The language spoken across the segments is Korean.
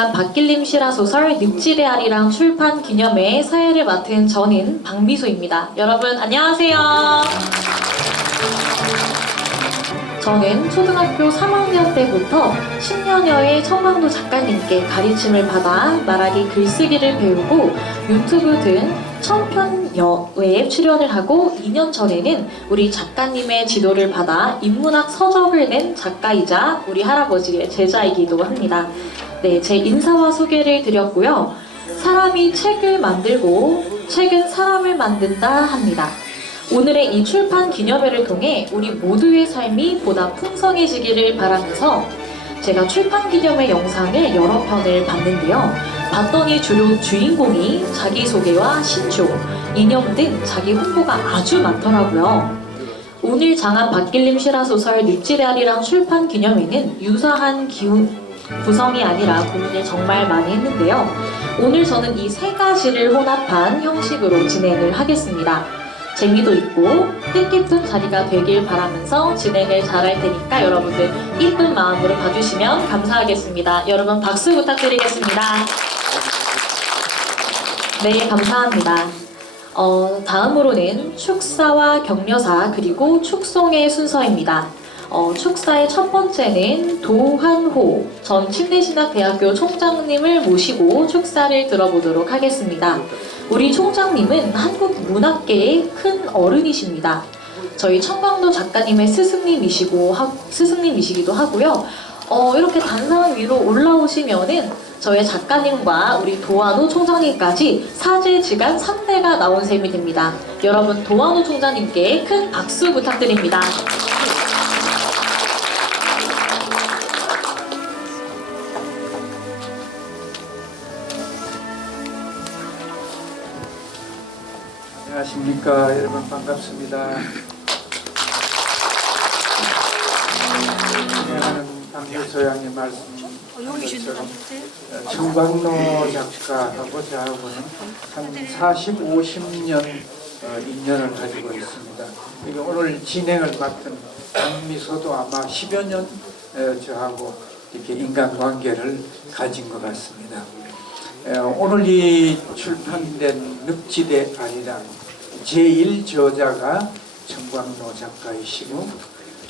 장한 박길림 실화소설 늪지대 아리랑 출판 기념회 사회를 맡은 저는 박미소입니다. 여러분 안녕하세요. 저는 초등학교 3학년 때부터 10년여의 청강도 작가님께 가르침을 받아 말하기 글쓰기를 배우고 유튜브 등 1000편여에 출연을 하고 2년 전에는 우리 작가님의 지도를 받아 인문학 서적을 낸 작가이자 우리 할아버지의 제자이기도 합니다. 네, 제 인사와 소개를 드렸고요. 사람이 책을 만들고 책은 사람을 만든다 합니다. 오늘의 이 출판 기념회를 통해 우리 모두의 삶이 보다 풍성해지기를 바라면서 제가 출판 기념회 영상을 여러 편을 봤는데요. 봤더니 주로 주인공이 자기소개와 신조, 이념 등 자기 홍보가 아주 많더라고요. 오늘 장한 박길림 실화소설 늪지대 아리랑 출판 기념회는 유사한 구성이 아니라 고민을 정말 많이 했는데요. 오늘 저는 이 세 가지를 혼합한 형식으로 진행을 하겠습니다. 재미도 있고 뜻깊은 자리가 되길 바라면서 진행을 잘할 테니까 여러분들 이쁜 마음으로 봐주시면 감사하겠습니다. 여러분 박수 부탁드리겠습니다. 네, 감사합니다. 다음으로는 축사와 격려사 그리고 축송의 순서입니다. 축사의 첫 번째는 도환호 전 침례신학대학교 총장님을 모시고 축사를 들어보도록 하겠습니다. 우리 총장님은 한국 문학계의 큰 어른이십니다. 저희 청강도 작가님의 스승님이시기도 하고요. 이렇게 단상 위로 올라오시면은 저희 작가님과 우리 도환호 총장님까지 사제지간 3대가 나온 셈이 됩니다. 여러분 도환호 총장님께 큰 박수 부탁드립니다. 안녕하십니까. 여러분 반갑습니다. 진행하는 박미소 양의 말씀처럼 청광로 작가하고 저하고는 한 40, 50년 인연을 가지고 있습니다. 오늘 진행을 맡은 박미소도 아마 10여 년 저하고 이렇게 인간관계를 가진 것 같습니다. 오늘 이 출판된 늪지대 아리랑 제1저자가 청광로 작가이시고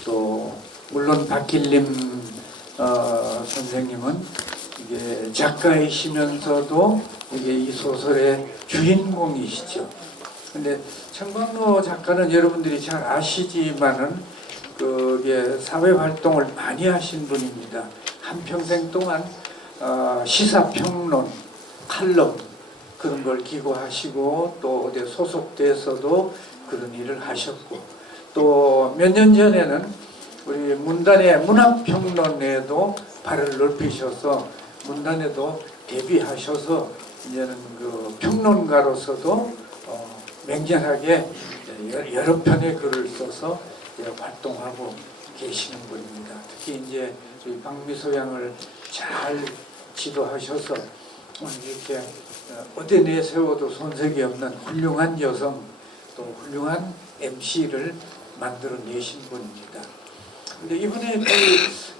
또 물론 박길림 선생님은 이게 작가이시면서도 이게 이 소설의 주인공이시죠. 근데 청광로 작가는 여러분들이 잘 아시지만은 그게 사회 활동을 많이 하신 분입니다. 한평생 동안 시사평론, 칼럼 그런 걸 기고하시고 또 어디 소속돼서도 그런 일을 하셨고 또 몇 년 전에는 우리 문단의 문학평론에도 발을 넓히셔서 문단에도 데뷔하셔서 이제는 그 평론가로서도 맹렬하게 여러 편의 글을 써서 활동하고 계시는 분입니다. 특히 이제 우리 박미소 양을 잘 지도하셔서 이렇게 어디 내세워도 손색이 없는 훌륭한 여성 또 훌륭한 MC를 만들어내신 분입니다. 근데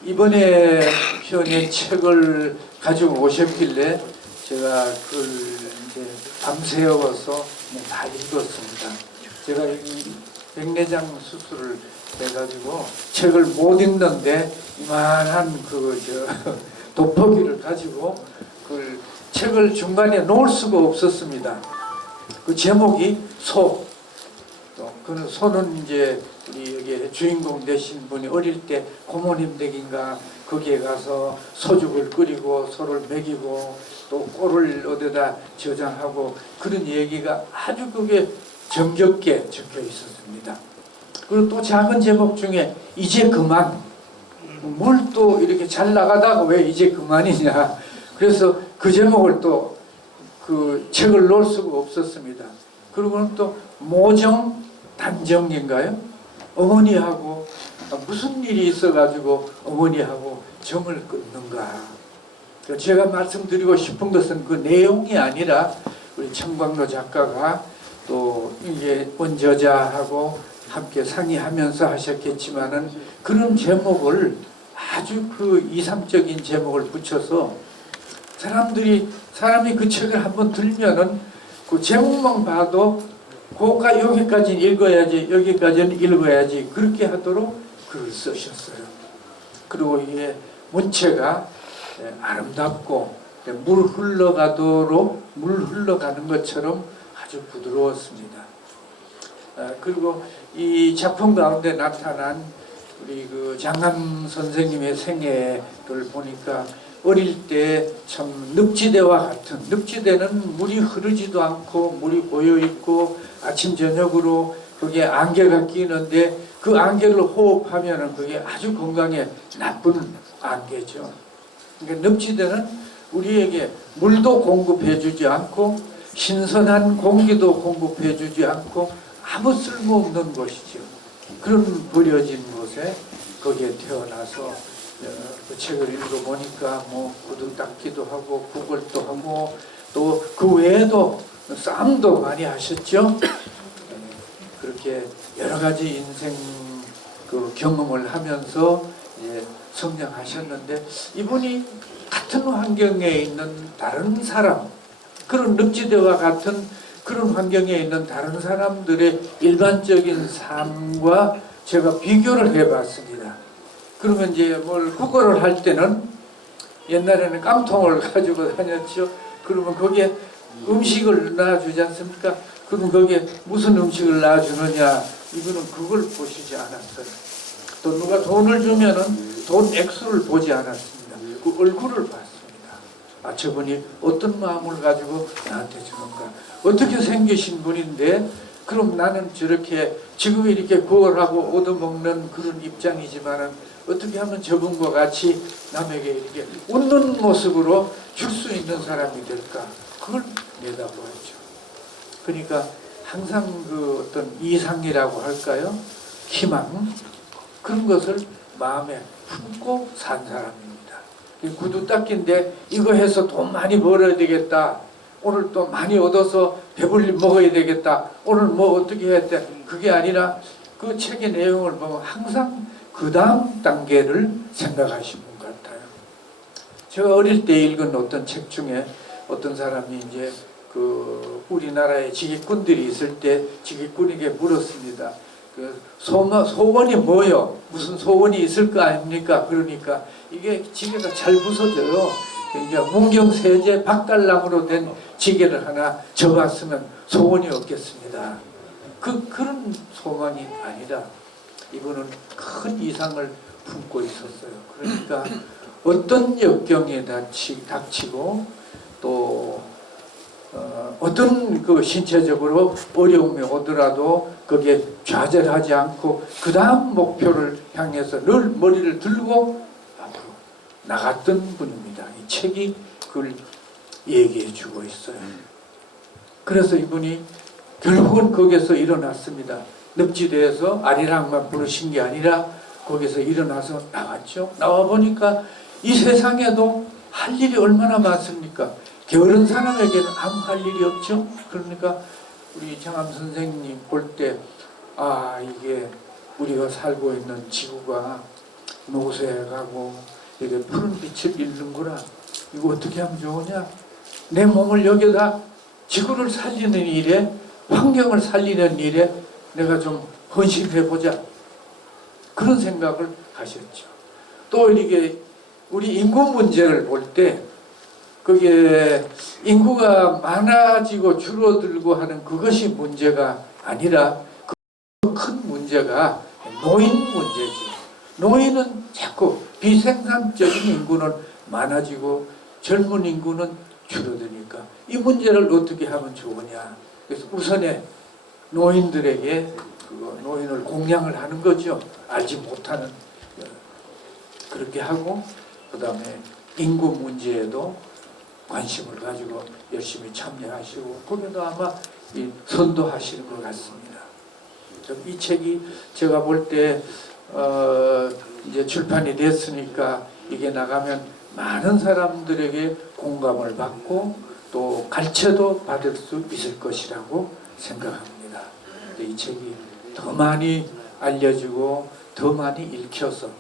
이번에 편의 책을 가지고 오셨길래 제가 그걸 이제 밤새워서 다 읽었습니다. 제가 이 백내장 수술을 해가지고 책을 못 읽는데 이만한 돋보기를 가지고 그 책을 중간에 놓을 수가 없었습니다. 그 제목이 소. 그 소는 이제 우리 여기 주인공 되신 분이 어릴 때 고모님 댁인가 거기에 가서 소죽을 끓이고 소를 먹이고 또 꼴을 어디다 저장하고 그런 얘기가 아주 그게 정겹게 적혀 있었습니다. 그리고 또 작은 제목 중에 이제 그만. 뭘 또 이렇게 잘 나가다가 왜 이제 그만이냐. 그래서 그 제목을 또 그 책을 놓을 수가 없었습니다. 그리고는 또 모정 단정인가요? 어머니하고 무슨 일이 있어가지고 어머니하고 정을 끊는가. 제가 말씀드리고 싶은 것은 그 내용이 아니라 우리 청광로 작가가 또 이게 원저자하고 함께 상의하면서 하셨겠지만은 그런 제목을 아주 그 이상적인 제목을 붙여서 사람이 그 책을 한번 들면은 그 제목만 봐도 고가 여기까지는 읽어야지, 여기까지는 읽어야지, 그렇게 하도록 글을 쓰셨어요. 그리고 이게 문체가 아름답고 물 흘러가는 것처럼 아주 부드러웠습니다. 그리고 이 작품 가운데 나타난 우리 그 장남 선생님의 생애를 보니까 어릴 때 참 늪지대와 같은, 늪지대는 물이 흐르지도 않고 물이 고여 있고 아침 저녁으로 거기에 안개가 끼는데 그 안개를 호흡하면은 그게 아주 건강에 나쁜 안개죠. 그러니까 늪지대는 우리에게 물도 공급해주지 않고 신선한 공기도 공급해주지 않고 아무 쓸모없는 곳이죠. 그런 버려진 곳에 거기에 태어나서 그 책을 읽어보니까 뭐 구두 닦기도 하고 구걸도 하고 또 그 외에도 싸움도 많이 하셨죠. 그렇게 여러 가지 인생 그 경험을 하면서 성장하셨는데, 이분이 같은 환경에 있는 다른 사람, 그런 늪지대와 같은 그런 환경에 있는 다른 사람들의 일반적인 삶과 제가 비교를 해봤습니다. 그러면 이제 뭘 구걸을 할 때는 옛날에는 깡통을 가지고 다녔죠. 그러면 거기에 음식을 놔주지 않습니까? 그럼 거기에 무슨 음식을 놔주느냐, 이분은 그걸 보시지 않았어요. 또 누가 돈을 주면은 돈 액수를 보지 않았습니다. 그 얼굴을 봤습니다. 아, 저분이 어떤 마음을 가지고 나한테 주는가, 어떻게 생기신 분인데 그럼 나는 저렇게 지금 이렇게 구걸하고 얻어먹는 그런 입장이지만은 어떻게 하면 저분과 같이 남에게 이렇게 웃는 모습으로 줄 수 있는 사람이 될까, 그걸 내다보았죠. 그러니까 항상 그 어떤 이상이라고 할까요, 희망, 그런 것을 마음에 품고 산 사람입니다. 구두 닦기인데 이거 해서 돈 많이 벌어야 되겠다, 오늘 또 많이 얻어서 배불리 먹어야 되겠다, 오늘 뭐 어떻게 해야 돼, 그게 아니라 그 책의 내용을 보면 항상 그 다음 단계를 생각하신 분 같아요. 제가 어릴 때 읽은 어떤 책 중에 어떤 사람이 이제 그 우리나라에 지기꾼들이 있을 때 지기꾼에게 물었습니다. 그 소원이 뭐요? 무슨 소원이 있을 거 아닙니까? 그러니까 이게 지게가 잘 부서져요. 그러니까 문경세제 박달나무로 된 지게를 하나 접었으면 소원이 없겠습니다. 그런 소망이 아니라 이분은 큰 이상을 품고 있었어요. 그러니까 어떤 역경에 닥치고 또 어떤 그 신체적으로 어려움이 오더라도 거기에 좌절하지 않고 그 다음 목표를 향해서 늘 머리를 들고 앞으로 나갔던 분입니다. 이 책이 그걸 얘기해 주고 있어요. 그래서 이분이 결국은 거기에서 일어났습니다. 늪지대에서 아리랑만 부르신 게 아니라 거기서 일어나서 나왔죠. 나와 보니까 이 세상에도 할 일이 얼마나 많습니까? 게으른 사람에게는 아무 할 일이 없죠. 그러니까 우리 장암 선생님 볼 때, 아, 이게 우리가 살고 있는 지구가 노쇠해가고 이게 푸른 빛을 잃는구나. 이거 어떻게 하면 좋으냐? 내 몸을 여기다 지구를 살리는 일에, 환경을 살리는 일에 내가 좀 헌신해보자, 그런 생각을 하셨죠. 또 이게 우리 인구 문제를 볼 때 그게 인구가 많아지고 줄어들고 하는 그것이 문제가 아니라 그 큰 문제가 노인 문제죠. 노인은 자꾸 비생산적인 인구는 많아지고 젊은 인구는 줄어드니까 이 문제를 어떻게 하면 좋으냐. 그래서 우선에 노인들에게 노인을 공양을 하는 거죠. 알지 못하는. 그렇게 하고 그 다음에 인구 문제에도 관심을 가지고 열심히 참여하시고 거기도 아마 선도하시는 것 같습니다. 이 책이 제가 볼 때 이제 출판이 됐으니까 이게 나가면 많은 사람들에게 공감을 받고 또 가르쳐도 받을 수 있을 것이라고 생각합니다. 이 책이 더 많이 알려지고 더 많이 읽혀서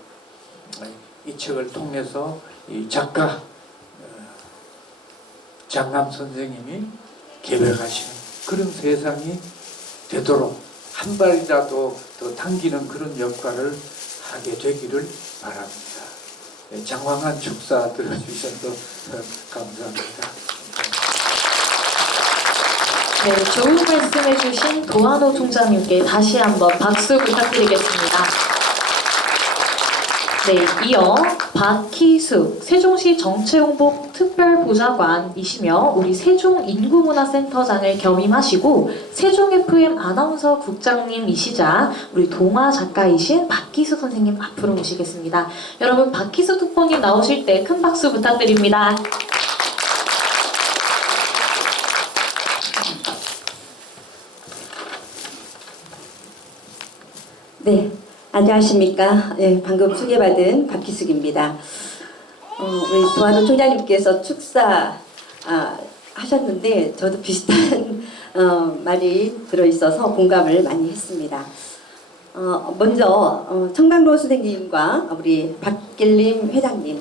이 책을 통해서 이 작가 장남 선생님이 계획하시는 그런 세상이 되도록 한 발이라도 더 당기는 그런 역할을 하게 되기를 바랍니다. 네, 장황한 축사 들어주셔서 감사합니다. 네, 좋은 말씀해주신 도한호 총장님께 다시 한번 박수 부탁드리겠습니다. 네, 이어 박희숙 세종시 정치홍보 특별보좌관이시며 우리 세종 인구문화센터장을 겸임하시고 세종 FM 아나운서 국장님이시자 우리 동화 작가이신 박희숙 선생님 앞으로 모시겠습니다. 여러분 박희숙 특보님 나오실 때 큰 박수 부탁드립니다. 네, 안녕하십니까. 네, 방금 소개받은 박희숙입니다. 우리 도한호 총장님께서 축사 하셨는데 저도 비슷한 말이 들어있어서 공감을 많이 했습니다. 먼저 청강로 선생님과 우리 박길림 회장님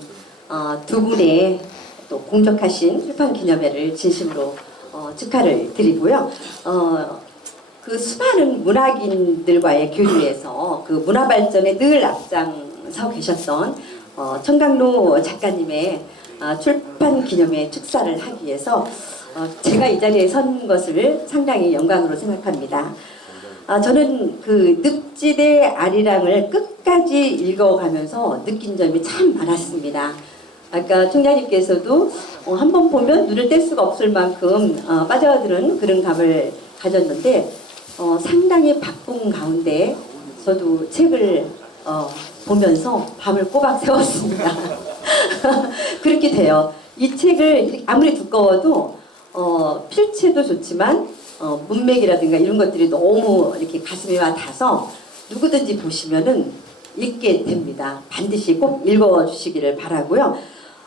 두 분의 또 공적하신 출판 기념회를 진심으로 축하를 드리고요. 그 수많은 문학인들과의 교류에서 그 문화 발전에 늘 앞장서 계셨던 청강로 작가님의 출판 기념회 축사를 하기 위해서 제가 이 자리에 선 것을 상당히 영광으로 생각합니다. 저는 그 늪지대 아리랑을 끝까지 읽어가면서 느낀 점이 참 많았습니다. 아까 총장님께서도 한번 보면 눈을 뗄 수가 없을 만큼 빠져드는 그런 감을 가졌는데 상당히 바쁜 가운데 저도 책을 보면서 밤을 꼬박 새웠습니다. 그렇게 돼요. 이 책을 아무리 두꺼워도 필체도 좋지만 문맥이라든가 이런 것들이 너무 이렇게 가슴에 와 닿아서 누구든지 보시면은 읽게 됩니다. 반드시 꼭 읽어주시기를 바라고요.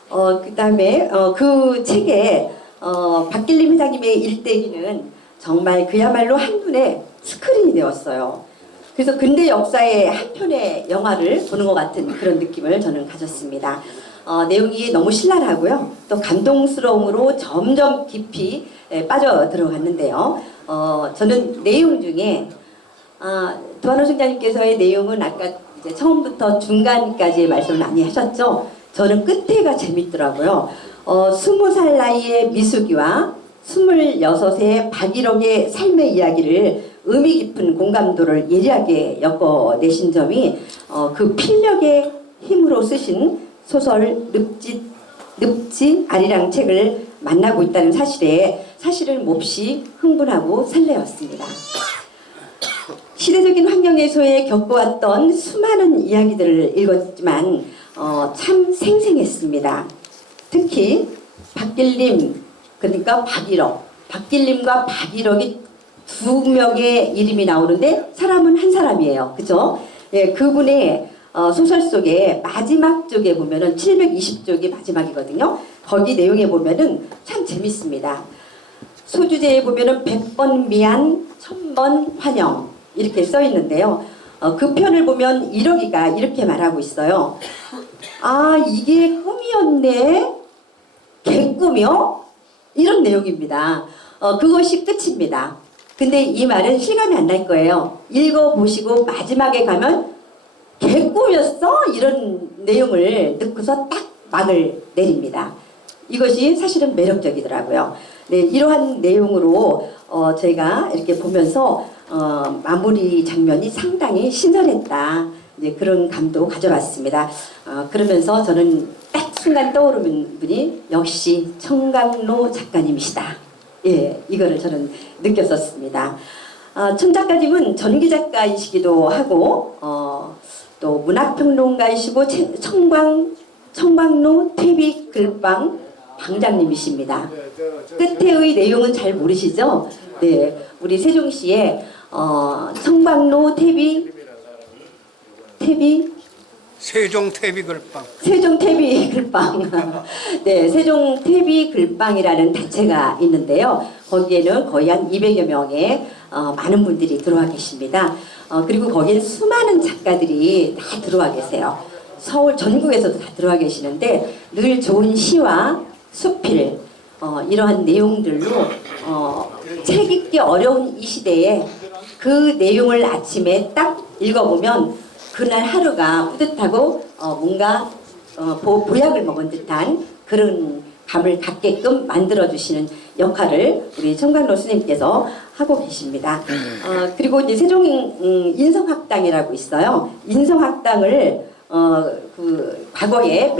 그 다음에 그 책에 박길림 회장님의 일대기는 정말 그야말로 한눈에 스크린이 되었어요. 그래서 근대 역사의 한 편의 영화를 보는 것 같은 그런 느낌을 저는 가졌습니다. 내용이 너무 신랄하고요. 또 감동스러움으로 점점 깊이 빠져 들어갔는데요. 저는 내용 중에 도한호 총장님께서의 내용은 아까 이제 처음부터 중간까지의 말씀을 많이 하셨죠. 저는 끝에가 재밌더라고요. 20살 나이의 미숙이와 26의 박일옥의 삶의 이야기를 의미 깊은 공감도를 예리하게 엮어내신 점이 그 필력의 힘으로 쓰신 소설 늪지 아리랑 책을 만나고 있다는 사실에 사실을 몹시 흥분하고 설레었습니다. 시대적인 환경에서의 겪어왔던 수많은 이야기들을 읽었지만 참 생생했습니다. 특히 박길림 그러니까 박길림과 박일옥이 두 명의 이름이 나오는데 사람은 한 사람이에요. 그죠? 예, 그분의 소설 속에 마지막 쪽에 보면은 720쪽이 마지막이거든요. 거기 내용에 보면은 참 재밌습니다. 소주제에 보면은 100번 미안, 1000번 환영 이렇게 써 있는데요. 그 편을 보면 일옥이가 이렇게 말하고 있어요. 아, 이게 꿈이었네? 개꿈이요? 이런 내용입니다. 그것이 끝입니다. 근데 이 말은 실감이 안 날 거예요. 읽어보시고 마지막에 가면 개꿈이었어? 이런 내용을 듣고서 딱 막을 내립니다. 이것이 사실은 매력적이더라고요. 네, 이러한 내용으로 저희가 이렇게 보면서 마무리 장면이 상당히 신선했다. 이제 그런 감도 가져봤습니다. 그러면서 저는 딱 순간 떠오르는 분이 역시 청강로 작가님이시다. 예, 이거를 저는 느꼈었습니다. 청 작가님은 전기 작가이시기도 하고 또 문학평론가이시고 청강로 퇴비 글방 방장님이십니다. 끝에의 내용은 잘 모르시죠? 네, 우리 세종시에 청강로 세종 퇴비 글방. 세종 퇴비 글방. 네, 세종 퇴비 글방이라는 단체가 있는데요. 거기에는 거의 한 200여 명의 많은 분들이 들어와 계십니다. 그리고 거기에 수많은 작가들이 다 들어와 계세요. 서울 전국에서도 다 들어와 계시는데 늘 좋은 시와 수필, 이러한 내용들로 책 읽기 어려운 이 시대에 그 내용을 아침에 딱 읽어보면 그날 하루가 뿌듯하고 뭔가 보약을 먹은 듯한 그런 감을 갖게끔 만들어주시는 역할을 우리 청강로 스님께서 하고 계십니다. 그리고 이제 세종 인성학당이라고 있어요. 인성학당을 그 과거에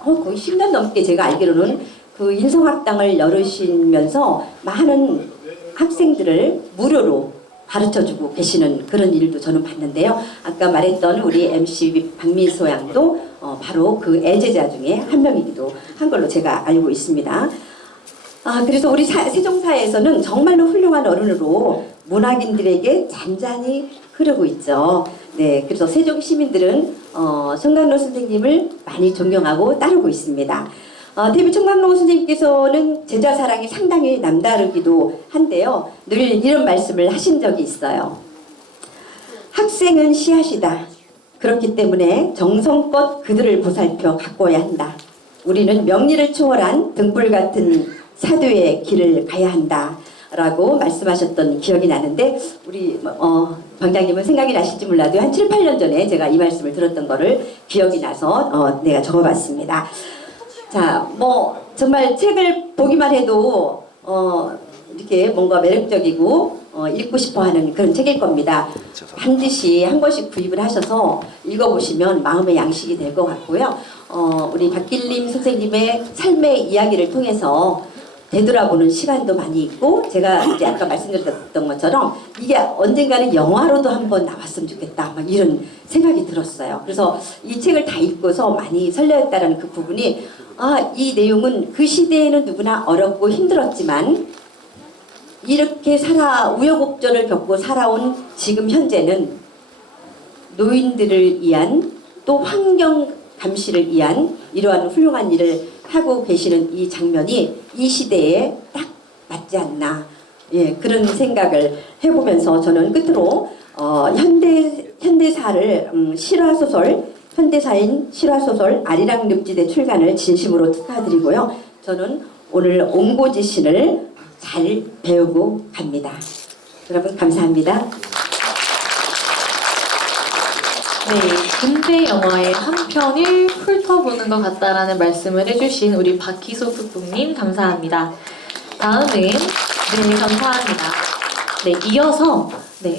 거의 10년 넘게 제가 알기로는 그 인성학당을 열으시면서 많은 학생들을 무료로 가르쳐주고 계시는 그런 일도 저는 봤는데요. 아까 말했던 우리 MC 박민소 양도 바로 그 애제자 중에 한 명이기도 한 걸로 제가 알고 있습니다. 그래서 우리 세종사에서는 정말로 훌륭한 어른으로 문학인들에게 잔잔히 흐르고 있죠. 네, 그래서 세종 시민들은 청강로 선생님을 많이 존경하고 따르고 있습니다. 대비 청강로 선생님께서는 제자 사랑이 상당히 남다르기도 한데요. 늘 이런 말씀을 하신 적이 있어요. 학생은 씨앗이다. 그렇기 때문에 정성껏 그들을 보살펴 가꿔야 한다. 우리는 명리를 초월한 등불 같은 사도의 길을 가야 한다. 라고 말씀하셨던 기억이 나는데 우리 방장님은 생각이 나실지 몰라도 한 7, 8년 전에 제가 이 말씀을 들었던 거를 기억이 나서 내가 적어봤습니다. 자, 정말 책을 보기만 해도 이렇게 뭔가 매력적이고 읽고 싶어하는 그런 책일 겁니다. 반드시 한 권씩 구입을 하셔서 읽어보시면 마음의 양식이 될 것 같고요. 우리 박길림 선생님의 삶의 이야기를 통해서 되돌아보는 시간도 많이 있고 제가 이제 아까 말씀드렸던 것처럼 이게 언젠가는 영화로도 한번 나왔으면 좋겠다 막 이런 생각이 들었어요. 그래서 이 책을 다 읽고서 많이 설레었다는 그 부분이 이 내용은 그 시대에는 누구나 어렵고 힘들었지만 이렇게 우여곡절을 겪고 살아온 지금 현재는 노인들을 위한 또 환경 감시를 위한 이러한 훌륭한 일을 하고 계시는 이 장면이 이 시대에 딱 맞지 않나 그런 생각을 해보면서 저는 끝으로 현대사를 현대사인 실화소설 아리랑 늪지대 출간을 진심으로 축하드리고요. 저는 오늘 옹고지신을 잘 배우고 갑니다. 여러분 감사합니다. 네, 군대 영화의 한 편을 훑어보는 것 같다라는 말씀을 해주신 우리 박희소 특공님 감사합니다. 다음은 감사합니다. 이어서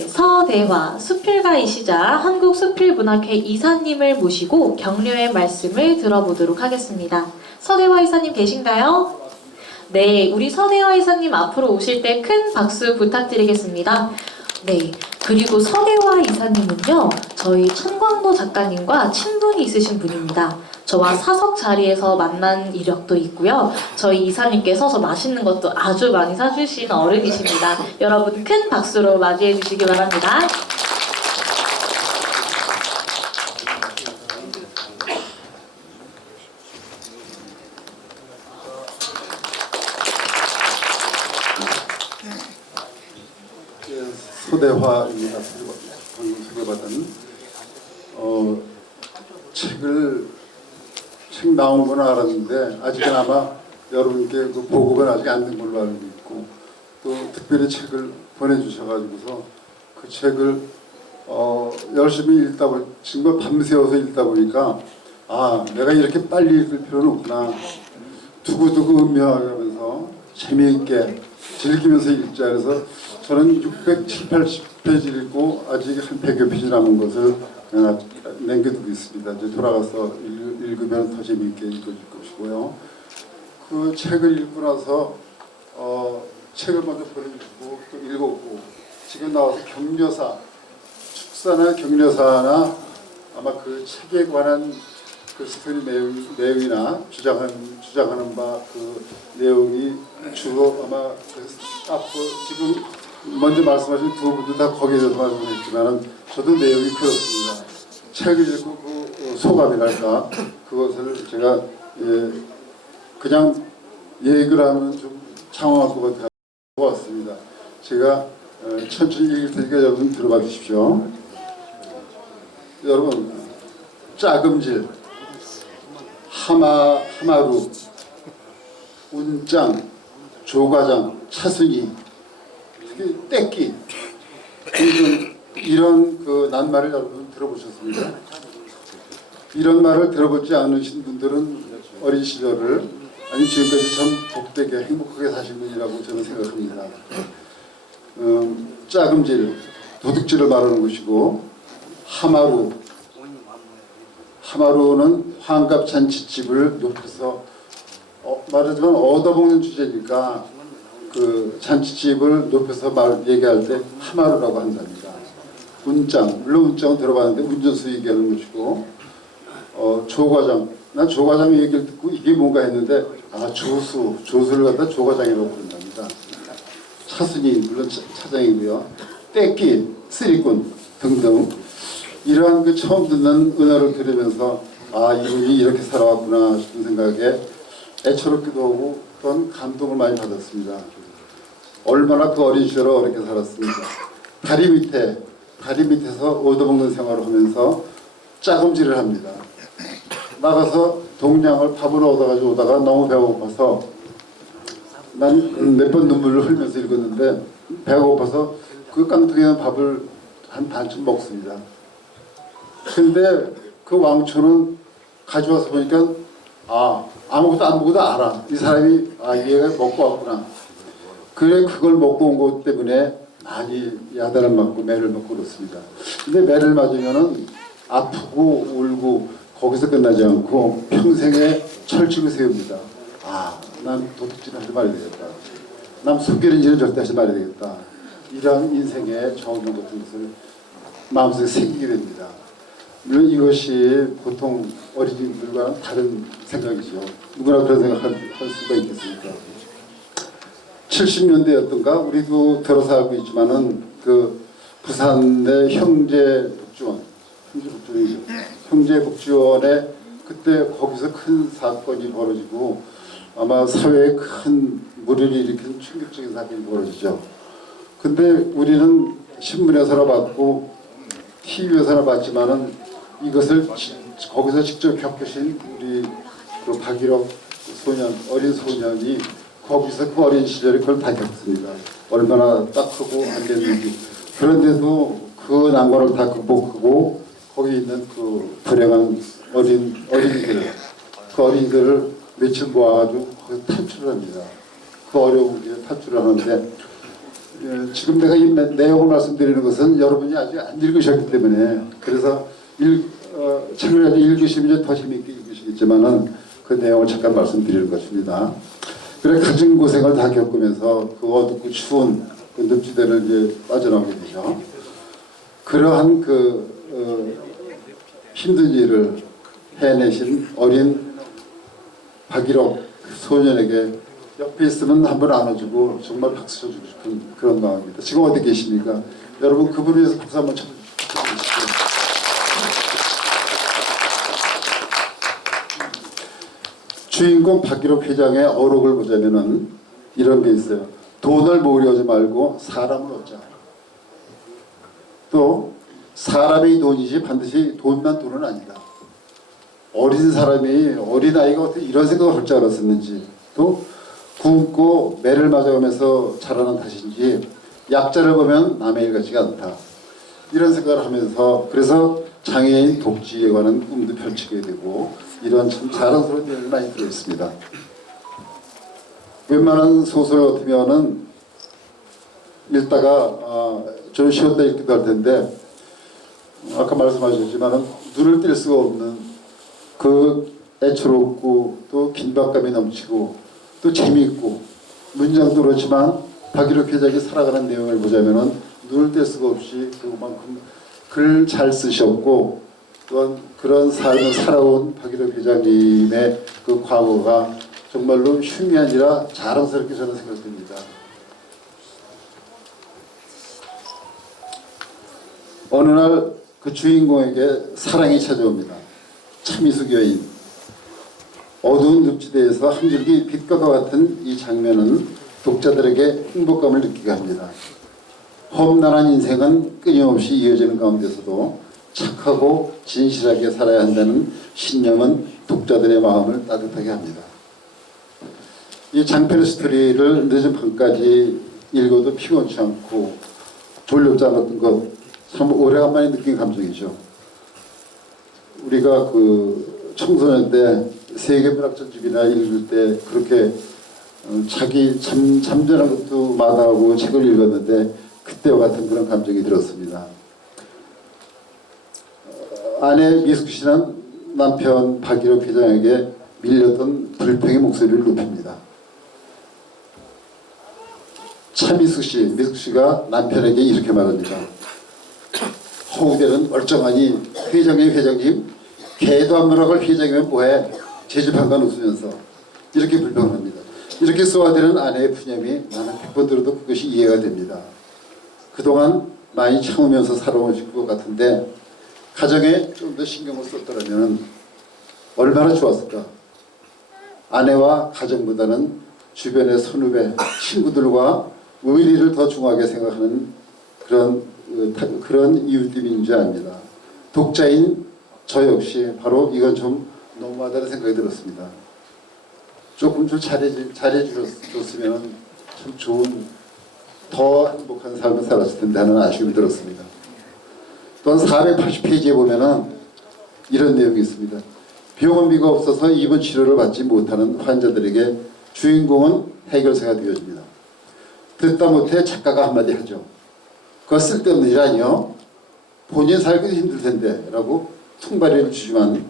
서대화 수필가이시자 한국수필문학회 이사님을 모시고 격려의 말씀을 들어보도록 하겠습니다. 서대화 이사님 계신가요? 네, 우리 서대화 이사님 앞으로 오실 때 큰 박수 부탁드리겠습니다. 네, 그리고 서대화 이사님은요, 저희 천광도 작가님과 친분이 있으신 분입니다. 저와 사석 자리에서 만난 이력도 있고요. 저희 이사님께서 서 맛있는 것도 아주 많이 사주신 어른이십니다. 여러분 큰 박수로 맞이해 주시기 바랍니다. 소대화입니다. 방금 소개받은 책 나온 건 알았는데 아직은 아마 여러분께 그 보고가 아직 안 된 걸로 알고 있고 또 특별히 책을 보내주셔가지고서 그 책을 열심히 지금 밤새워서 읽다 보니까 내가 이렇게 빨리 읽을 필요는 없구나. 두고두고 음미하면서 재미있게 즐기면서 읽자 해서 저는 670, 80페이지 읽고 아직 한 100여 페이지 남은 것을 그냥 남겨두고 있습니다. 이제 돌아가서 읽으면 더 재미있게 읽어줄 것이고요. 그 책을 읽고 나서 책을 먼저 보내주고 또 읽었고 지금 나와서 격려사, 축사나 격려사나 아마 그 책에 관한 그 스토리 내용이나 주장하는 바 그 내용이 주로 아마 앞으로 지금 먼저 말씀하신 두 분도 다 거기에 대해서 말씀했지만 저도 내용이 그렇습니다. 책을 읽고 그 소감이랄까 그것을 제가 그냥 얘기를 하면 좀 장황할 것 같아서 보았습니다. 제가 천천히 읽을 테니까 여러분 들어봐 주십시오. 여러분 짜금질 하마루 운짱 조과장, 차순이, 특히 떼끼 이런 그 낱말을 여러분 들어보셨습니까? 이런 말을 들어보지 않으신 분들은 어린 시절을 아니 지금까지 참 복되게 행복하게 사신 분이라고 저는 생각합니다. 짜금질, 도둑질을 말하는 것이고 하마루는 환갑잔치집을 높여서 말하자면 얻어먹는 주제니까 그 잔치집을 높여서 얘기할 때 하마루라고 한답니다. 운장, 물론 운장은 들어봤는데 운전수 얘기하는 것이고 조과장, 난 조과장 얘기를 듣고 이게 뭔가 했는데 조수를 갖다 조과장이라고 부른답니다. 차순이 물론 차장이고요. 떼끼, 쓰리꾼 등등 이러한 그 처음 듣는 은어를 들으면서 이분이 이렇게 살아왔구나 싶은 생각에 애처롭기도 하고 또한 감동을 많이 받았습니다. 얼마나 그 어린 시절을 어렵게 살았습니까? 다리 밑에서 얻어먹는 생활을 하면서 짜금질을 합니다. 나가서 동량을 밥을 얻어가지고 오다가 너무 배고파서 난 몇 번 눈물을 흘리면서 읽었는데 배가 고파서 그 깡통에 있는 밥을 한 반쯤 먹습니다. 근데 그 왕초는 가져와서 보니까 아무것도 안 먹어도 알아. 이 사람이 얘가 먹고 왔구나. 그래 그걸 먹고 온 것 때문에 많이 야단을 맞고 매를 맞고 그렇습니다. 근데 매를 맞으면은 아프고 울고 거기서 끝나지 않고 평생에 철칙을 세웁니다. 난 도둑질을 하지 말아야 되겠다. 난 속결인지는 절대 하지 말아야 되겠다. 이러한 인생의 정령 같은 것을 마음속에 새기게 됩니다. 물론 이것이 보통 어린이들과는 다른 생각이죠. 누구나 그런 생각할 수가 있겠습니까? 70년대였던가 우리도 들어서 알고 있지만은 그 부산 내 형제복지원에 그때 거기서 큰 사건이 벌어지고 아마 사회에 큰 물을 일으킨 충격적인 사건이 벌어지죠. 근데 우리는 신문에서나 봤고 TV에서나 봤지만은 이것을 거기서 직접 겪으신 우리 그 박일옥 어린 소년이 거기서 그 어린 시절에 그걸 다 겪습니다. 얼마나 딱하고 안 됐는지. 그런데도 그 난관을 다 극복하고 거기 있는 그 불행한 어린이들, 그 어린이들을 며칠 모아가지고 거기서 탈출을 합니다. 그 어려운 게 탈출을 하는데 지금 내가 이 내용을 말씀드리는 것은 여러분이 아직 안 읽으셨기 때문에 그래서 책을 아직 읽으시면 더 재미있게 읽으시겠지만은 그 내용을 잠깐 말씀드리는 것입니다. 그래 가진 고생을 다 겪으면서 그 어둡고 추운 그 늪지대를 이제 빠져나오게 되죠. 그러한 힘든 일을 해내신 어린 박일옥 소년에게 옆에 있으면 한번 안아주고 정말 박수 쳐주고 싶은 그런 마음입니다. 지금 어디 계십니까? 여러분 그분을 위해서 박수 한번 쳐주십시오. 주인공 박일옥 회장의 어록을 보자면은 이런 게 있어요. 돈을 모으려지 말고 사람을 얻자. 또 사람이 돈이지 반드시 돈만 돈은 아니다. 어린 사람이 어린아이가 어떻게 이런 생각을 할 줄 알았었는지 또 굶고 매를 맞아가면서 자라난 탓인지 약자를 보면 남의 일 같지가 않다. 이런 생각을 하면서 그래서 장애인 복지에 관한 꿈도 펼치게 되고 이런 참 자랑스러운 일이 많이 들어있습니다. 웬만한 소설 같으면은 읽다가 좀 쉬었다 읽기도 할 텐데 아까 말씀하셨지만은 눈을 뗄 수가 없는 그 애처롭고 또 긴박감이 넘치고 또 재미있고 문장도 그렇지만 박일옥 회장이 살아가는 내용을 보자면은 눈을 뗄 수가 없이 그만큼 글 잘 쓰셨고 또한 그런 삶을 살아온 박일옥 회장님의 그 과거가 정말로 흉이 아니라 자랑스럽게 저는 생각됩니다. 어느 날 그 주인공에게 사랑이 찾아옵니다. 참이숙 여인. 어두운 늪지대에서 한 줄기 빛과 같은 이 장면은 독자들에게 행복감을 느끼게 합니다. 험난한 인생은 끊임없이 이어지는 가운데서도 착하고 진실하게 살아야 한다는 신념은 독자들의 마음을 따뜻하게 합니다. 이 장편의 스토리를 늦은 밤까지 읽어도 피곤치 않고 졸렵지 않았던 것 참 오래간만에 느낀 감정이죠. 우리가 그 청소년 때 세계문학전집이나 읽을 때 그렇게 자기 잠자는 것도 마다하고 책을 읽었는데 그때와 같은 그런 감정이 들었습니다. 아내 미숙 씨는 남편 박일옥 회장에게 밀렸던 불평의 목소리를 높입니다. 미숙 씨가 남편에게 이렇게 말합니다. 허우대는 멀쩡하니 회장님 개도 안 물어갈 회장이면 뭐해 제주판관 웃으면서 이렇게 불평을 합니다. 이렇게 쏘아대는 아내의 푸념이 나는 100번 들어도 그것이 이해가 됩니다. 그동안 많이 참으면서 살아오실 것 같은데 가정에 좀 더 신경을 썼더라면 얼마나 좋았을까. 아내와 가정보다는 주변의 선후배, 친구들과 의리를 더 중요하게 생각하는 그런 이웃들인 줄 압니다. 독자인 저 역시 바로 이건 좀 너무하다는 생각이 들었습니다. 조금 좀 잘해주셨으면 참 좋은 더 행복한 삶을 살았을 텐데 하는 아쉬움이 들었습니다. 또한 480페이지에 보면은 이런 내용이 있습니다. 병원비가 없어서 입원 치료를 받지 못하는 환자들에게 주인공은 해결사가 되어집니다. 듣다 못해 작가가 한마디 하죠. 그거 쓸데없는 일 아니요? 본인 살기도 힘들 텐데 라고 퉁바리를 주지만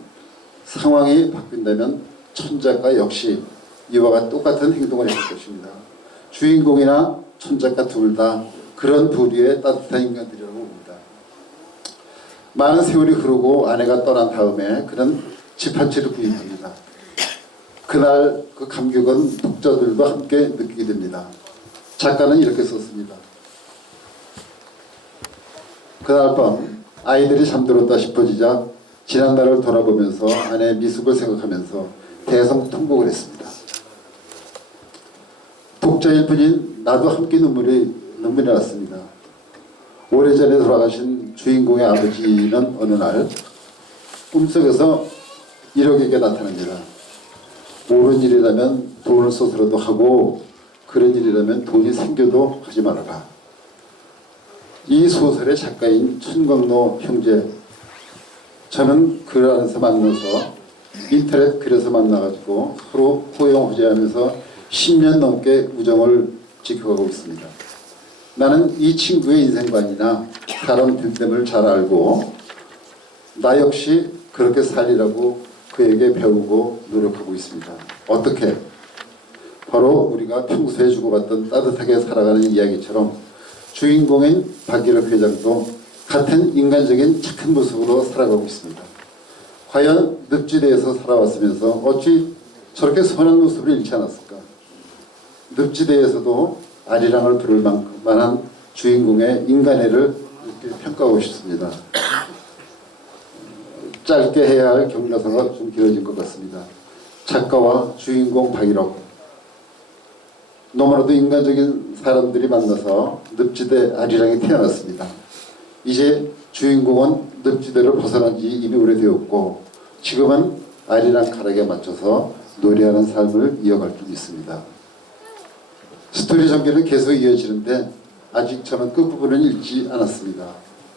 상황이 바뀐다면 천작가 역시 이와 똑같은 행동을 했을 것입니다. 주인공이나 천작가 둘 다 그런 부류의 따뜻한 인간들이라고 봅니다. 많은 세월이 흐르고 아내가 떠난 다음에 그는 집 한 채를 구입합니다. 그날 그 감격은 독자들도 함께 느끼게 됩니다. 작가는 이렇게 썼습니다. 그날 밤 아이들이 잠들었다 싶어지자 지난날을 돌아보면서 아내 미숙을 생각하면서 대성통곡을 했습니다. 독자일 뿐인 나도 함께 눈물이 났습니다. 오래전에 돌아가신 주인공의 아버지는 어느 날 꿈속에서 이렇게 나타납니다. 옳은 일이라면 돈을 써서라도 하고 그런 일이라면 돈이 생겨도 하지 말아라. 이 소설의 작가인 천광로 형제, 저는 글 안에서 만나서 인터넷 글에서 만나가지고 서로 호영호재하면서 10년 넘게 우정을 지켜가고 있습니다. 나는 이 친구의 인생관이나 사람 됨됨을 잘 알고 나 역시 그렇게 살리라고 그에게 배우고 노력하고 있습니다. 어떻게? 바로 우리가 평소에 주고받던 따뜻하게 살아가는 이야기처럼 주인공인 박일옥 회장도 같은 인간적인 착한 모습으로 살아가고 있습니다. 과연 늪지대에서 살아왔으면서 어찌 저렇게 선한 모습을 잃지 않았을까? 늪지대에서도 아리랑을 부를 만한 주인공의 인간애를 이렇게 평가하고 싶습니다. 짧게 해야 할 경과사가 좀 길어진 것 같습니다. 작가와 주인공 박일옥, 너무나도 인간적인 사람들이 만나서 늪지대 아리랑에 태어났습니다. 이제 주인공은 늪지대를 벗어난 지 이미 오래되었고 지금은 아리랑 가락에 맞춰서 노래하는 삶을 이어갈 수 있습니다. 스토리 전개는 계속 이어지는데 아직 저는 끝부분은 읽지 않았습니다.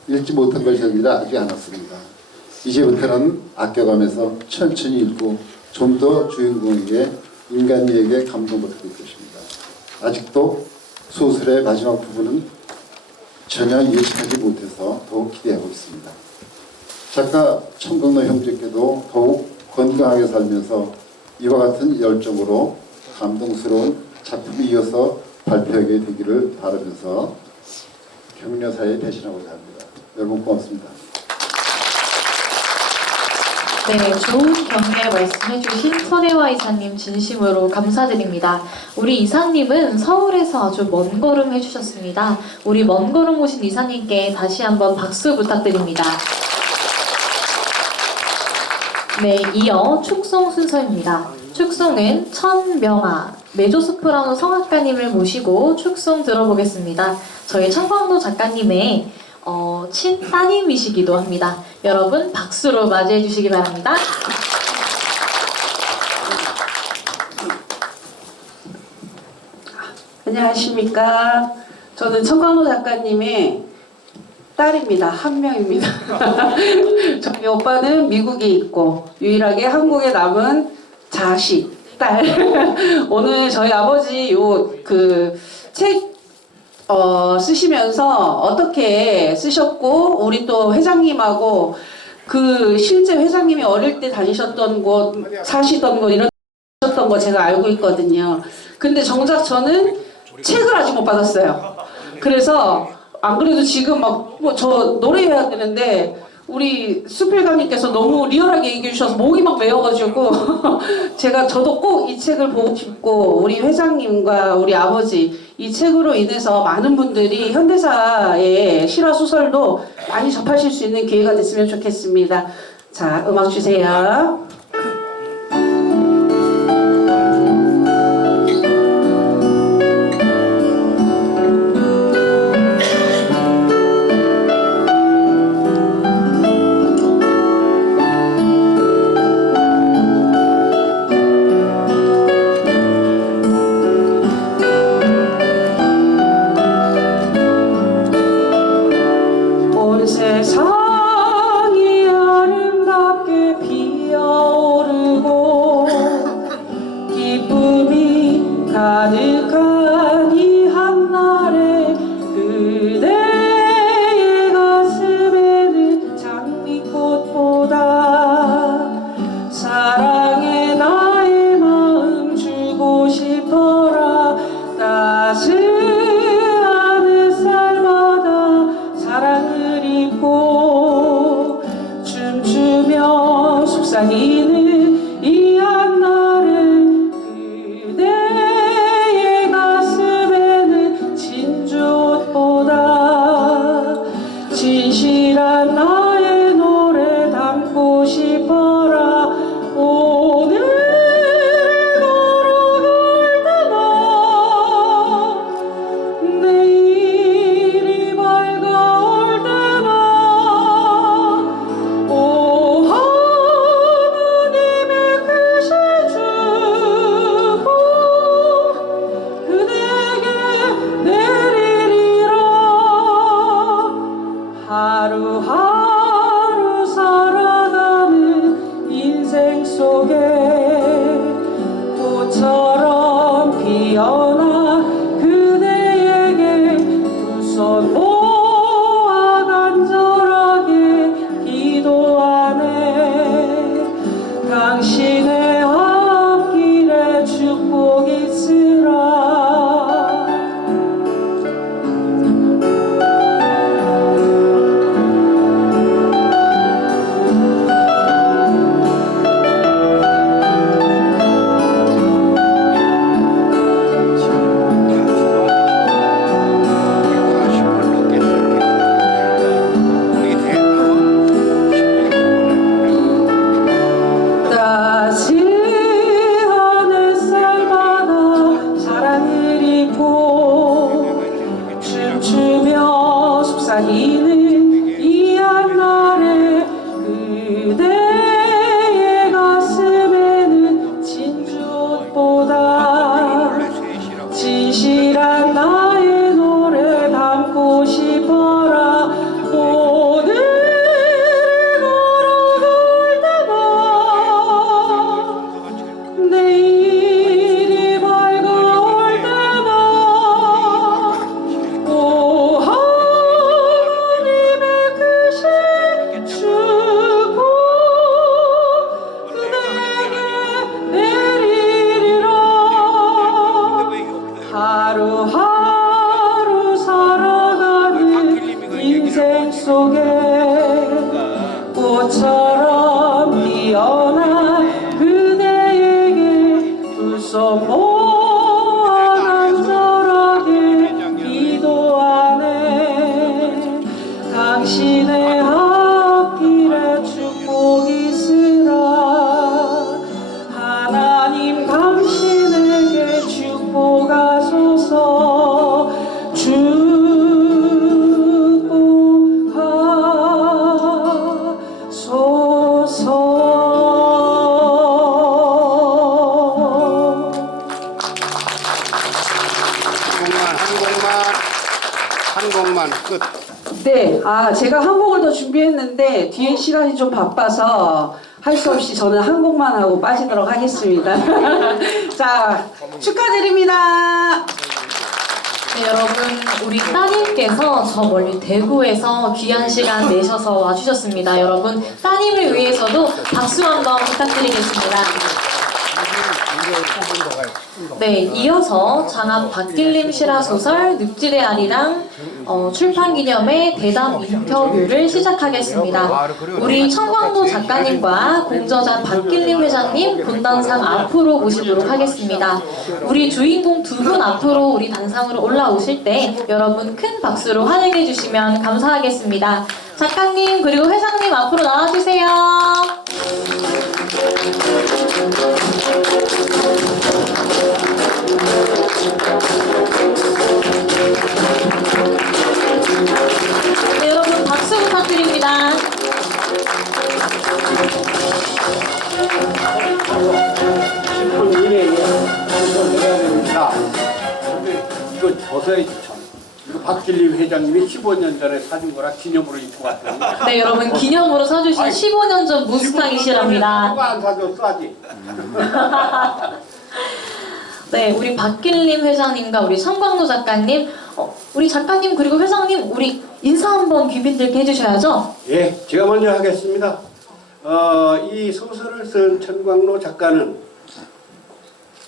읽지 못한 것이 아니라 아직 않았습니다. 이제부터는 아껴가면서 천천히 읽고 좀 더 주인공에게 인간미에게 감동받게 될 것입니다. 아직도 소설의 마지막 부분은 전혀 예측하지 못해서 더욱 기대하고 있습니다. 작가 천광로 형제께도 더욱 건강하게 살면서 이와 같은 열정으로 감동스러운 작품이 이어서 발표하게 되기를 바라면서 격려사에 대신하고자 합니다. 여러분 고맙습니다. 네, 좋은 경례 말씀해주신 선혜화 이사님 진심으로 감사드립니다. 우리 이사님은 서울에서 아주 먼 걸음 해주셨습니다. 우리 먼 걸음 오신 이사님께 다시 한번 박수 부탁드립니다. 네, 이어 축송 순서입니다. 축송은 천명아, 메조소프라노 성악가님을 모시고 축송 들어보겠습니다. 저희 천광로 작가님의 친따님이시기도 합니다. 여러분 박수로 맞이해 주시기 바랍니다. 안녕하십니까. 저는 청강호 작가님의 딸입니다. 한 명입니다. 저희 오빠는 미국에 있고 유일하게 한국에 남은 자식, 딸. 오늘 저희 아버지 책 쓰시면서 어떻게 쓰셨고 우리 또 회장님하고 실제 회장님이 어릴 때 다니셨던 곳, 사시던 곳 이런 거 제가 알고 있거든요. 근데 정작 저는 책을 아직 못 받았어요. 그래서 안 그래도 지금 저 노래해야 되는데 우리 수필가님께서 너무 리얼하게 얘기해 주셔서 목이 막 메어가지고 저도 꼭 이 책을 보고 싶고 우리 회장님과 우리 아버지 이 책으로 인해서 많은 분들이 현대사의 실화 소설도 많이 접하실 수 있는 기회가 됐으면 좋겠습니다. 자, 음악 주세요. 세상이 아름답게 피어오르고 기쁨이 가득한 이 한날에 그대의 가슴에는 장미꽃보다 사랑해 나의 마음 주고 싶어라. 따스한 햇살마다 사랑을 입고 춤추며 속삭이는 이 한날을 그대의 가슴에는 진주옷보다 진실한 나의 노래 담고 싶어라. 오늘 걸어갈 때나 내일이 밝아올 때나 오 하느님 하나만 끝. 네, 제가 한 곡을 더 준비했는데 뒤에 시간이 좀 바빠서 할 수 없이 저는 한 곡만 하고 빠지도록 하겠습니다. 자, 축하드립니다. 네, 여러분, 우리 따님께서 저 멀리 대구에서 귀한 시간 내셔서 와주셨습니다. 여러분, 따님을 위해서도 박수 한번 부탁드리겠습니다. 네, 이어서 장합 박길림 실화소설 늪지대 아리랑 출판 기념의 대담 인터뷰를 시작하겠습니다. 우리 청광도 작가님과 공저자 박길림 회장님 본단상 앞으로 모시도록 하겠습니다. 우리 주인공 두 분 앞으로 우리 단상으로 올라오실 때 여러분 큰 박수로 환영해 주시면 감사하겠습니다. 작가님 그리고 회장님 앞으로 나와주세요. 네, 여러분 박수 부탁드립니다. 이거 벗어야지 참. 이거 박길림 회장님이 15년 전에 사준 거라 기념으로 입고 왔더니 네, 여러분 기념으로 사주신 15년 전 무스탕이시랍니다. 누가 안 사줬어 아직. 네, 우리 박길림 회장님과 우리 청광도 작가님, 우리 작가님 그리고 회장님 우리 인사 한번 귀빈들께 해주셔야죠. 예, 제가 먼저 하겠습니다. 이 소설을 쓴 천광로 작가는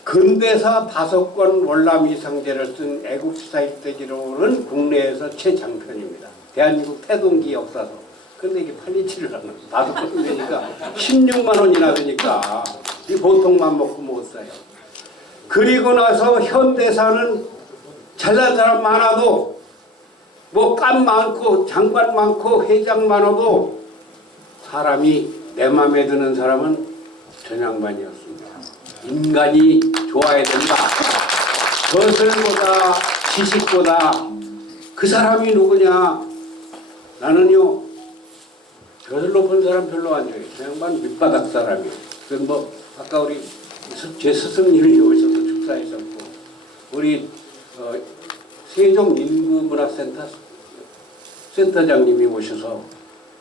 근대사 5권 월남이상제를 쓴 애국시사 일대기로는 국내에서 최장편입니다. 대한민국 태동기 역사서. 근데 이게 팔리지를 않아요. 5권 되니까 16만 원이나 되니까 이 보통만 먹고 못 사요. 그리고 나서 현대사는 잘난 사람 많아도 뭐 깐 많고 장관 많고 회장 많아도 사람이 내 맘에 드는 사람은 전양반이었습니다. 인간이 좋아야 된다. 것을보다 지식보다 그 사람이 누구냐. 나는요 별 높은 사람 별로 안 좋아해요. 저 양반 밑바닥 사람이에요. 그건 뭐 아까 우리 제 스승님이 오셔서 축사하셨고 우리 세종 인구문화센터 센터장님이 오셔서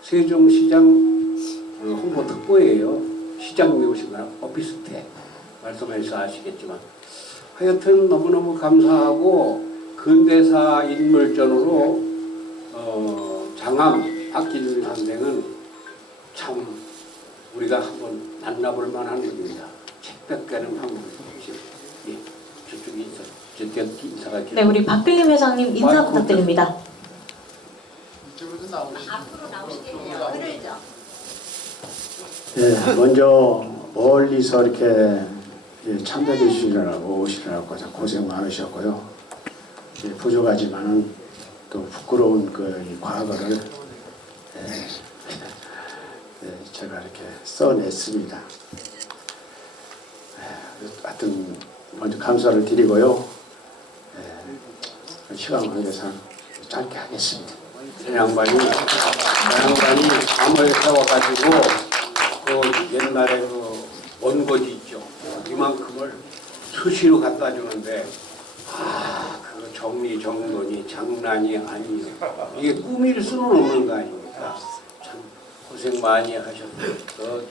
세종시장 홍보 특보예요. 시장님이 오시거나 오피스텔 말씀해서 아시겠지만 하여튼 너무너무 감사하고 근대사 인물전으로 장암 박길림 선생은 참 우리가 한번 만나볼 만한 분입니다. 책 100개는 한번 예, 저쪽에 인사가 네, 우리 박길림 회장님 인사 부탁드립니다. 예, 먼저 멀리서 이렇게 참석해 주시느라고 오시느라고 고생 많으셨고요. 부족하지만은 또 부끄러운 이 과거를 제가 이렇게 써냈습니다. 하여튼 먼저 감사를 드리고요. 시간 관계상 짧게 하겠습니다. 저 양반이 밤을 세워가지고 그 옛날에 그 원고지 있죠. 이만큼을 수시로 갖다 주는데 그 정리정돈이 장난이 아니에요. 이게 꾸밀 수는 없는 거 아닙니까? 참 고생 많이 하셨어요.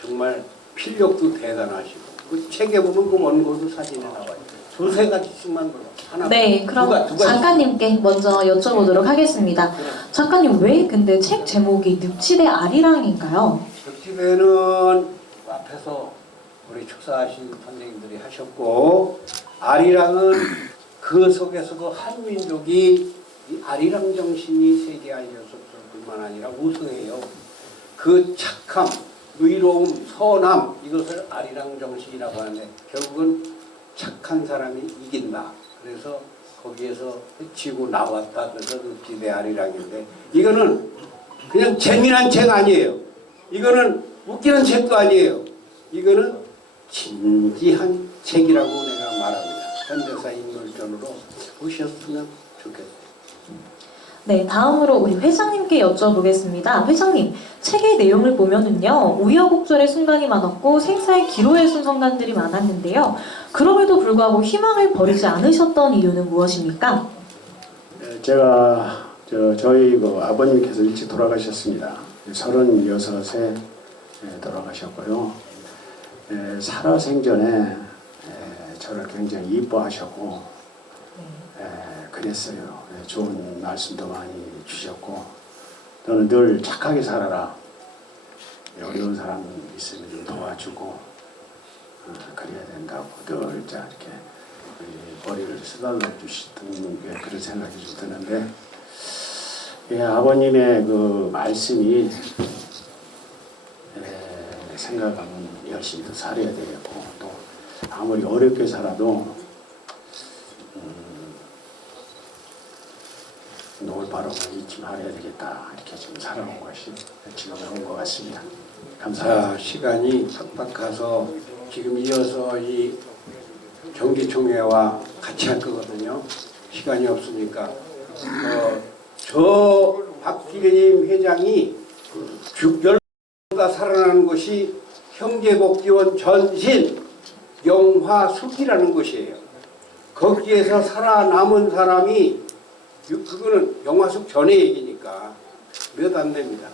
정말 필력도 대단하시고 그 책에 보면 그 원고도 사진에 나와요. 2-3가지씩만 불러. 하나. 네, 그럼 두 가지. 작가님께 먼저 여쭤보도록 하겠습니다. 작가님 왜 근데 책 제목이 늪지대 아리랑인가요? 늪지대는 앞에서 우리 축사하신 선생님들이 하셨고 아리랑은 그 속에서 그 한민족이 이 아리랑 정신이 세계에 알려졌을 뿐만 아니라 우수해요. 그 착함, 의로움, 선함 이것을 아리랑 정신이라고 하는데 결국은 착한 사람이 이긴다. 그래서 거기에서 지고 나왔다. 그래서 늪지대 아리랑인데 이거는 그냥 재미난 책 아니에요. 이거는 웃기는 책도 아니에요. 이거는 진지한 책이라고 내가 말합니다. 현대사 인물전으로 보셨으면 좋겠어요. 네, 다음으로 우리 회장님께 여쭤보겠습니다. 회장님, 책의 내용을 보면은요, 우여곡절의 순간이 많았고 생사의 기로에 쓴 순간들이 많았는데요. 그럼에도 불구하고 희망을 버리지 않으셨던 이유는 무엇입니까? 제가 저희 그 아버님께서 일찍 돌아가셨습니다. 36에 돌아가셨고요. 살아생전에 저를 굉장히 이뻐하셨고 그랬어요. 좋은 말씀도 많이 주셨고 너는 늘 착하게 살아라. 어려운 사람 있으면 좀 도와주고 그래야 된다고 늘 이렇게 머리를 쓰다듬어 주시던 게 그런 생각이 좀 드는데 아버님의 그 말씀이 생각하면 열심히 더 살아야 되겠고 또 아무리 어렵게 살아도 노을 바람을 잊지 말아야 되겠다 이렇게 지금 살아온 것이 지금 온 것 같습니다. 감사합니다. 자, 시간이 팍팍해서 지금 이어서 이 정기총회와 같이 할 거거든요. 시간이 없으니까 저 박기림 회장이 죽열보다 살아나는 것이 형제복지원 전신 영화숙이라는 것이에요. 거기에서 살아남은 사람이 그거는 영화숙 전의 얘기니까 몇 안 됩니다.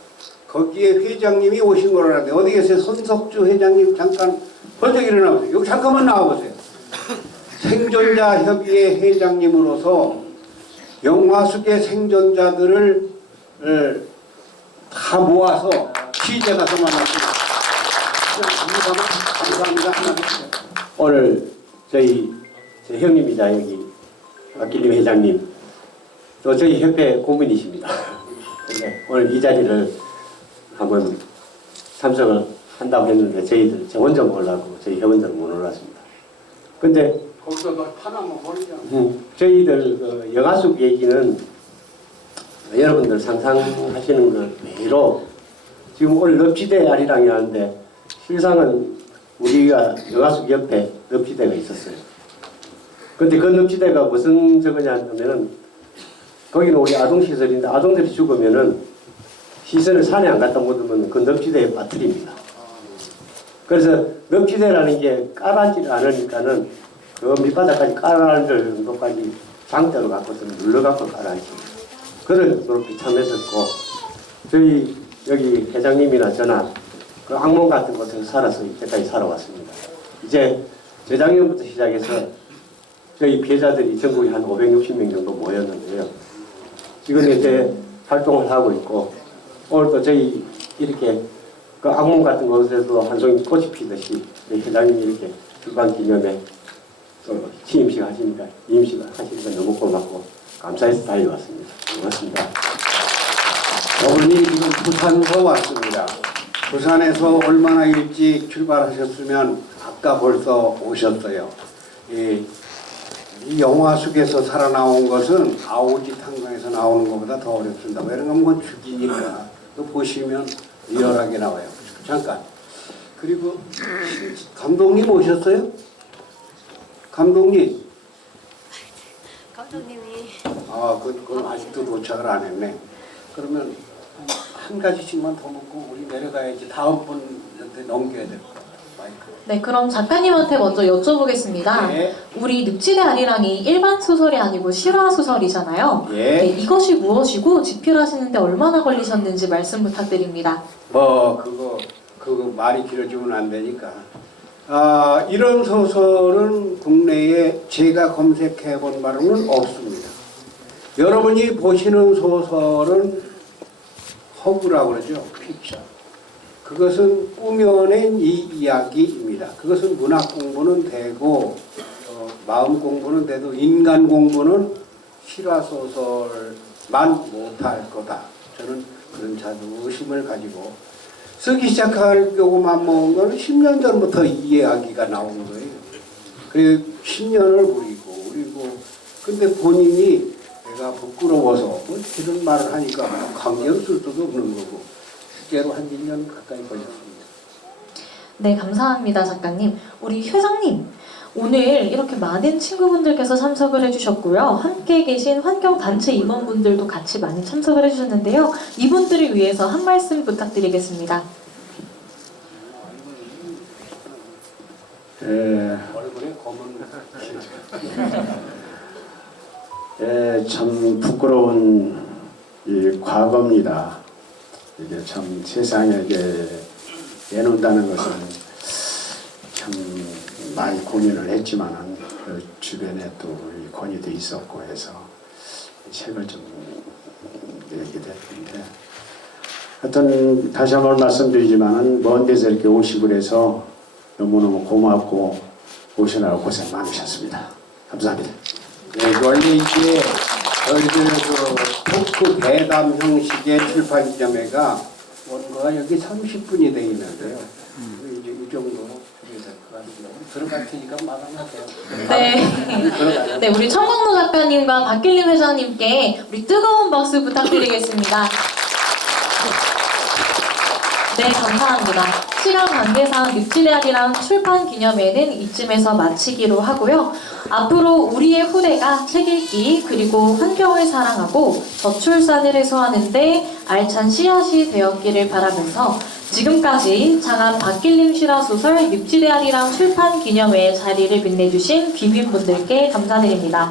거기에 회장님이 오신 거라는데 어디 계세요? 손석주 회장님 잠깐 번쩍 일어나보세요. 여기 잠깐만 나와보세요. 생존자 협의회 회장님으로서 영화숙의 생존자들을 다 모아서 취재 가서 만났습니다. 감사합니다. 오늘 제 형님이자 여기 박길림 회장님 또 저희 협회 고문이십니다. 근데 오늘 이 자리를 한번 참석을 한다고 했는데 저 혼자 먹으려고 저희 회원들은 못 올랐습니다. 근데 거기서 너 하나만 버리자. 저희들 그 영화숙 얘기는 여러분들 상상하시는 것 외로 지금 오늘 늪지대 아리랑이 하는데 실상은 우리가 영화숙 옆에 늪지대가 있었어요. 근데 그 늪지대가 무슨 저거냐 하면은 거기는 우리 아동시설인데 아동들이 죽으면은 시설을 산에 안 갖다 묻으면 그 늪지대에 빠뜨립니다. 그래서 늪지대라는 게 깔아지를 않으니까는 그 밑바닥까지 깔아줄 정도까지 장대로 갖고서 눌러갖고 깔아야지. 그럴 정도로 비참했었고 저희 여기 회장님이나 저나 그 악몽 같은 곳에서 살아서 이때까지 살아왔습니다. 이제 재작년부터 시작해서 저희 피해자들이 전국에 한 560명 정도 모였는데요. 지금 이제 활동을 하고 있고 오늘도 저희 이렇게 그 악몽 같은 곳에서 한 송이 꽃이 피듯이 회장님이 이렇게 출판 기념회 또 취임식 하시니까 임식 하시니까 너무 고맙고 감사해서 달려왔습니다. 고맙습니다. 어머니 지금 부산서 왔습니다. 부산에서 얼마나 일찍 출발하셨으면 아까 벌써 오셨어요. 이 영화 속에서 살아나온 것은 아오지 탄광에서 나오는 것보다 더 어렵습니다. 왜냐하면 건 죽이니까 또 보시면 리얼하게 나와요. 잠깐. 그리고 감독님 오셨어요? 감독님. 감독님이 그건 아직도 도착을 안 했네. 그러면 한 가지씩만 더 먹고 우리 내려가야지. 다음 분한테 넘겨야 될 것 같아요. 마이크. 네, 그럼 작가님한테 먼저 여쭤보겠습니다. 네. 우리 늪지대 아리랑이 일반 소설이 아니고 실화 소설이잖아요. 예. 네, 이것이 무엇이고 집필하시는데 얼마나 걸리셨는지 말씀 부탁드립니다. 그거 말이 길어지면 안 되니까. 이런 소설은 국내에 제가 검색해 본 바로는 없습니다. 여러분이 보시는 소설은 허구라고 그러죠. 픽션. 그것은 꾸며낸 이 이야기입니다. 그것은 문학 공부는 되고 마음 공부는 돼도 인간 공부는 실화 소설만 못할 거다. 저는 그런 자부심을 가지고 쓰기 시작할 경우만 먹은 건 10년 전부터 이 이야기가 나온 거예요. 그래서 10년을 우리고 근데 본인이 내가 부끄러워서 뭐 이런 말을 하니까 강경 쓸 수도 없는 거고 실제로 한 1년 가까이 걸렸습니다. 네, 감사합니다, 작가님. 우리 회장님, 오늘 이렇게 많은 친구분들께서 참석을 해주셨고요. 함께 계신 환경단체 임원분들도 같이 많이 참석을 해주셨는데요. 이분들을 위해서 한 말씀 부탁드리겠습니다. 얼굴에 검은 참 부끄러운 이 과거입니다. 이게 참 세상에 이게 내놓는다는 것은 참 많이 고민을 했지만은 그 주변에 또 이 권위도 있었고 해서 이 책을 좀 내게 됐는데 하여튼 다시 한번 말씀드리지만은 먼 데서 이렇게 오시고 그래서 너무너무 고맙고 오시느라 고생 많으셨습니다. 감사합니다. 네, 원래 이게 저희들 그 토크 대담 형식의 출판 기념회가 원고가 여기 30분이 돼 있는데요. 이제 이 정도 해야 될 것 같아요. 들어갈 테니까 말하세요. 네. 네, 우리 청광로 작가님과 박길림 회장님께 우리 뜨거운 박수 부탁드리겠습니다. 네, 감사합니다. 시간 관계상 늪지대아리랑 출판 기념회는 이쯤에서 마치기로 하고요. 앞으로 우리의 후대가 책 읽기 그리고 환경을 사랑하고 저출산을 해소하는 데 알찬 씨앗이 되었기를 바라면서 지금까지 장안 박길림 실화소설 늪지대아리랑 출판 기념회의 자리를 빛내주신 귀빈분들께 감사드립니다.